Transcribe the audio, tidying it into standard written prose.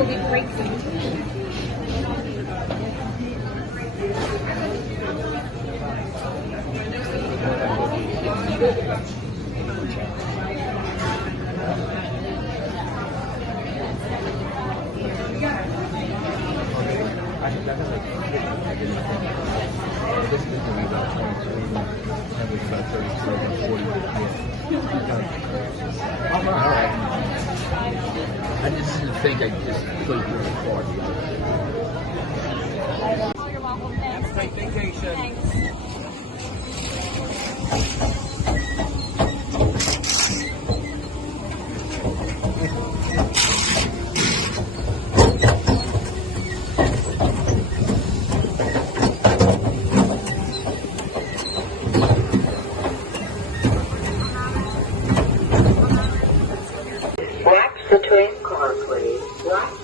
will be great food. This is going to be about 23, and it's about 37, 40. All right. I just didn't think I just put it really far. Oh, you're welcome. Thanks. Have a great vacation. Thanks. Watch the train car, please. Watch